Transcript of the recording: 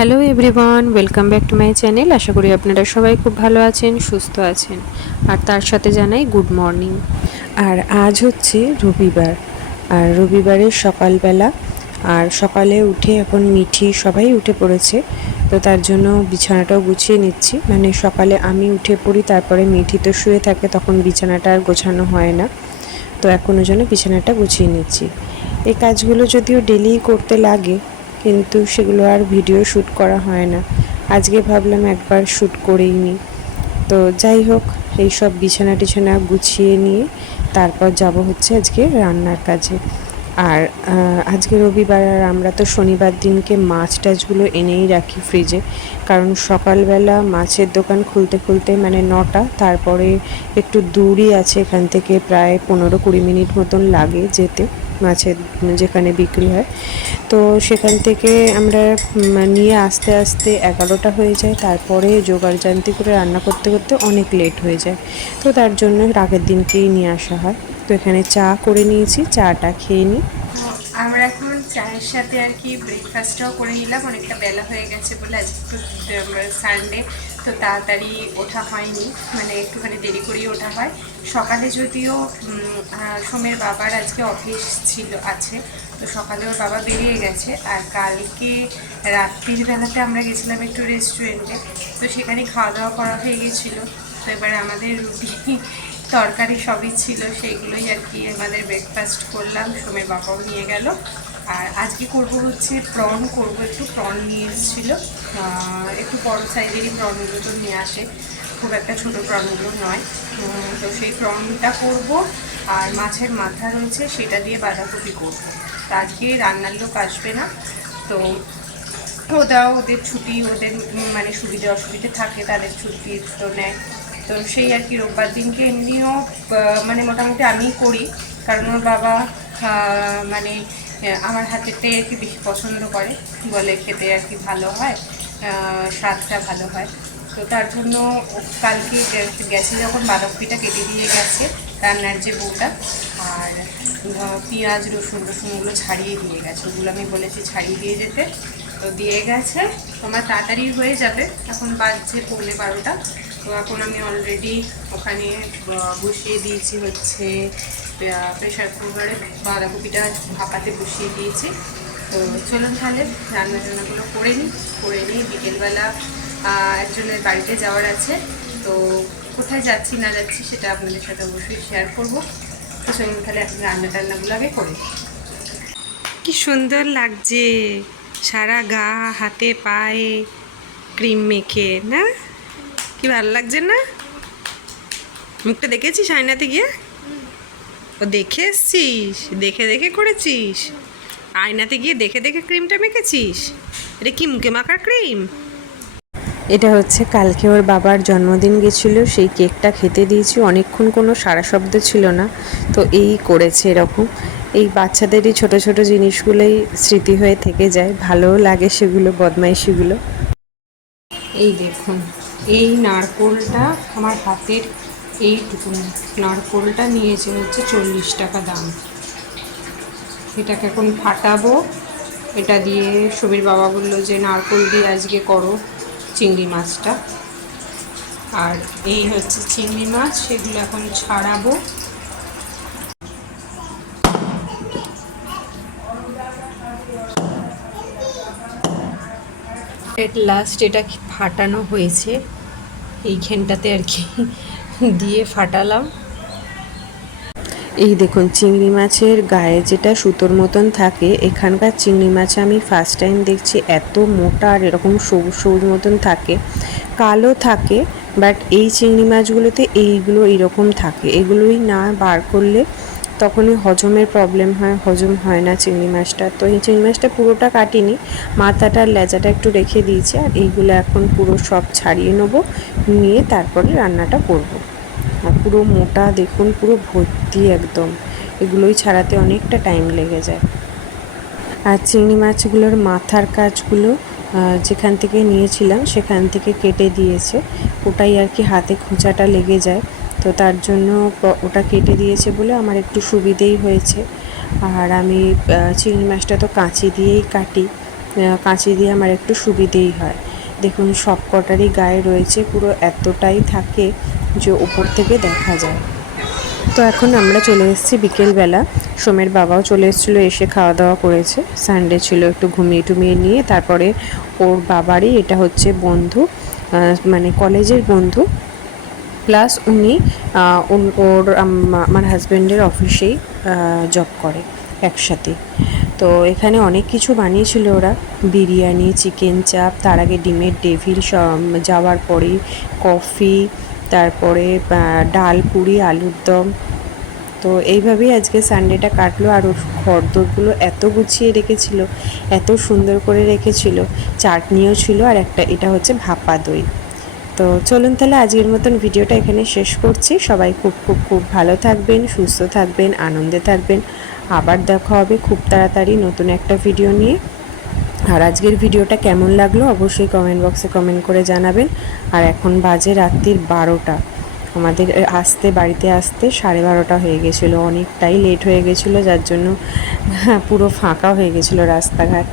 Hello everyone, welcome back to my channel. আশা করি আপনারা সবাই খুব ভালো আছেন, সুস্থ আছেন, আর তার সাথে জানাই গুড মর্নিং। আর আজ হচ্ছে রবিবার, আর রবিবারের সকালবেলা, আর সকালে উঠে এখন মিঠি সবাই উঠে পড়েছে, তো তার জন্য বিছানাটাও গুছিয়ে নিচ্ছি। মানে সকালে আমি উঠে পড়ি, তারপরে মিঠি তো শুয়ে থাকে, তখন বিছানাটা আর গোছানো হয় না, তো এখনও যেন বিছানাটা গুছিয়ে নিচ্ছি। এই কাজগুলো যদিও ডেলি করতে লাগে, কিন্তু সেগুলো আর ভিডিও শ্যুট করা হয় না। আজকে ভাবলাম একবার শ্যুট করেই নিই। তো যাই হোক, এই সব বিছানা টিছানা গুছিয়ে নিয়ে তারপর যাব হচ্ছে আজকে রান্নার কাজে। আর আজকে রবিবার, আর আমরা তো শনিবার দিনকে মাছ টাছগুলো এনেই রাখি ফ্রিজে, কারণ সকালবেলা মাছের দোকান খুলতে খুলতে মানে 9টা, তারপরে একটু দূরই আছে এখান থেকে, প্রায় 15-20 মিনিট মতন লাগে যেতে মাছের যেখানে বিক্রি হয়। তো সেখান থেকে আমরা নিয়ে আসতে আসতে 11টা হয়ে যায়, তারপরে জোগাড়জান্তি করে রান্না করতে করতে অনেক লেট হয়ে যায়। তো তার জন্য আগের দিনকেই নিয়ে আসা হয়। তো এখানে চা করে নিয়েছি, চাটা খেয়ে নিই। আমরা এখন চায়ের সাথে আর কি ব্রেকফাস্টটাও করে নিলাম। অনেকটা বেলা হয়ে গেছে বলে আজ একটু সানডে, তো তাড়াতাড়ি ওঠা হয়নি, মানে একটুখানি দেরি করেই ওঠা হয়। সকালে যদিও সোমের বাবার আজকে অফিস আছে, তো সকালে ওর বাবা বেরিয়ে গেছে। আর কালকে রাত্রির বেলাতে আমরা গেছিলাম একটু রেস্টুরেন্টে, তো সেখানে খাওয়া দাওয়া করা হয়ে গেছিলো। তো এবার আমাদের রুটি তরকারি সবই ছিল, সেইগুলোই আর কি আমাদের ব্রেকফাস্ট করলাম। সোমের বাবাও নিয়ে গেল। আর আজকে করব হচ্ছে প্রন করব, একটু প্রন নিয়ে এসেছিলো, একটু বড় সাইজেরই প্রনগুলো তো নিয়ে আসে, খুব একটা ছোটো প্রনগুলো নয়। তো সেই প্রনটা করব। আর মাছের মাথা রয়েছে, সেটা দিয়ে বাঁধাকপি করব। তো আজকে রান্নার লোক আসবে না, তো ওদের ছুটি, ওদের মানে সুবিধে অসুবিধে থাকে, তাদের ছুটি তো নেয়। তো সেই আর কি রোববার দিনকে এমনিও মানে মোটামুটি আমিই করি, কারণ ওর বাবা মানে আমার হাতেরটাই আর কি বেশি পছন্দ করে, বলে খেতে আর কি ভালো হয়, স্বাদটা ভালো হয়। তো তার জন্য কালকে গেছে যখন বাঁধাকপিটা কেটে দিয়ে গেছে রান্নার যে বউটা, আর পেঁয়াজ রসুন রসুনগুলো ছাড়িয়ে দিয়ে গেছে, ওগুলো আমি বলেছি ছাড়িয়ে দিয়ে যেতে, তো দিয়ে গেছে। তোমার তাড়াতাড়ি হয়ে যাবে, এখন বাজছে 11:15। তো এখন আমি অলরেডি ওখানে বসিয়ে দিয়েছি হচ্ছে প্রেশার কুকারে, বাঁধাকপিটা ভাপাতে বসিয়ে দিয়েছি। তো চলুন তাহলে রান্নাগুলো করে নিই। বিকেলবেলা একজনের বাড়িতে যাওয়ার আছে, তো কোথায় যাচ্ছি না যাচ্ছি সেটা আপনাদের সাথে অবশ্যই শেয়ার করব। তো চলুন তাহলে এখন রান্নাগুলো আগে করি। কি সুন্দর লাগছে, সারা গা হাতে পায়ে ক্রিম মেখে, না কি ভালো লাগছে না? মুখটা দেখেছিস আয়নাতে গিয়ে? ও দেখে এসছিস, দেখে দেখে করেছিস? আয়নাতে গিয়ে দেখে দেখে ক্রিমটা মেখেছিস? এটা কি মুখে মাখার ক্রিম? এটা হচ্ছে কালকে ওর বাবার জন্মদিন গেছিলো, সেই কেকটা খেতে দিয়েছি, অনেকক্ষণ কোনো সারা শব্দ ছিল না, তো এই করেছে এরকম। এই বাচ্চাদেরই ছোট ছোট জিনিসগুলোই স্মৃতি হয়ে থেকে যায়, ভালোও লাগে সেগুলো, বদমাইশিগুলো। এই দেখুন, এই নারকোলটা আমার হাতের এইটুকু নারকোলটা নিয়েছে হচ্ছে 40 টাকা দাম। এটাকে এখন ফাটাবো। এটা দিয়ে সুবীর বাবা বললো যে নারকোল দিয়ে আজকে করো চিংড়ি মাছটা। আর এই হচ্ছে চিংড়ি মাছ, সেগুলো এখন ছাড়াবো। এট লাস্ট এটা ফাটানো হয়েছে, এইখানটাতে আর কি দিয়ে ফাটালাম। এই দেখুন, চিংড়ি মাছের গায়ে যেটা সুতোর মতন থাকে, এখানকার চিংড়ি মাছ আমি ফার্স্ট টাইম দেখছি এত মোটা, আর এরকম সবুজ সবুজ মতন থাকে, কালো থাকে, বাট এই চিংড়ি মাছগুলোতে এইগুলো এরকম থাকে। এগুলোই না বার করলে তখনই হজমের প্রবলেম হয়, হজম হয় না চিংড়ি মাছটা। তো এই চিংড়ি মাছটা পুরোটা কাটিনি, মাথাটা আর লেজাটা একটু রেখে দিয়েছি, আর এইগুলো এখন পুরো সব ছাড়িয়ে নেবো, নিয়ে তারপরে রান্নাটা করব। আর পুরো মোটা দেখুন, পুরো ভর্তি একদম, এগুলোই ছাড়াতে অনেকটা টাইম লেগে যায়। আর চিংড়ি মাছগুলোর মাথার কাজগুলো যেখান থেকে নিয়েছিলাম সেখান থেকে কেটে দিয়েছে, ওটাই আর কি হাতে খোঁচাটা লেগে যায়, তো তার জন্য ওটা কেটে দিয়েছে বলে আমার একটু সুবিধেই হয়েছে। আর আমি চিংড়ি মাছটা তো কাঁচি দিয়েই কাটি, কাঁচি দিয়ে আমার একটু সুবিধেই হয়। দেখুন সব কটারই গায়ে রয়েছে, পুরো এতটাই থাকে যে উপর থেকে দেখা যায়। তো এখন আমরা চলে এসেছি বিকেলবেলা। সোমের বাবাও চলে এসেছিলো, এসে খাওয়া দাওয়া করেছে। সানডে ছিল, একটু ঘুমিয়ে টুমিয়ে নিয়ে তারপরে ওর বাবারই এটা হচ্ছে বন্ধু, মানে কলেজের বন্ধু, প্লাস উনি ওর আমার হাজব্যান্ডের অফিসেই জব করে একসাথে। তো এখানে অনেক কিছু বানিয়েছিল ওরা, বিরিয়ানি, চিকেন চাপ, তার আগে ডিমের ডেভিল যাওয়ার পরেই কফি, তারপরে ডাল পুরি, আলুর দম। তো এইভাবেই আজকে সানডেটা কাটলো। আর ওর ঘরদোরগুলো এত গুছিয়ে রেখেছিল, এত সুন্দর করে রেখেছিল। চাটনিও ছিল, আর একটা এটা হচ্ছে ভাপা দই। তো চলুন তাহলে আজকের মতন ভিডিওটা এখানে শেষ করছি। সবাই খুব খুব খুব ভালো থাকবেন, সুস্থ থাকবেন, আনন্দে থাকবেন। আবার দেখা হবে খুব তাড়াতাড়ি নতুন একটা ভিডিও নিয়ে। আর আজকের ভিডিওটা কেমন লাগলো অবশ্যই কমেন্ট বক্সে কমেন্ট করে জানাবেন। আর এখন বাজে রাত্রির 12টা। আমাদের বাড়িতে আসতে 12:30 হয়ে গেছিলো, অনেকটাই লেট হয়ে গেছিলো, যার জন্য পুরো ফাঁকা হয়ে গেছিলো রাস্তাঘাট।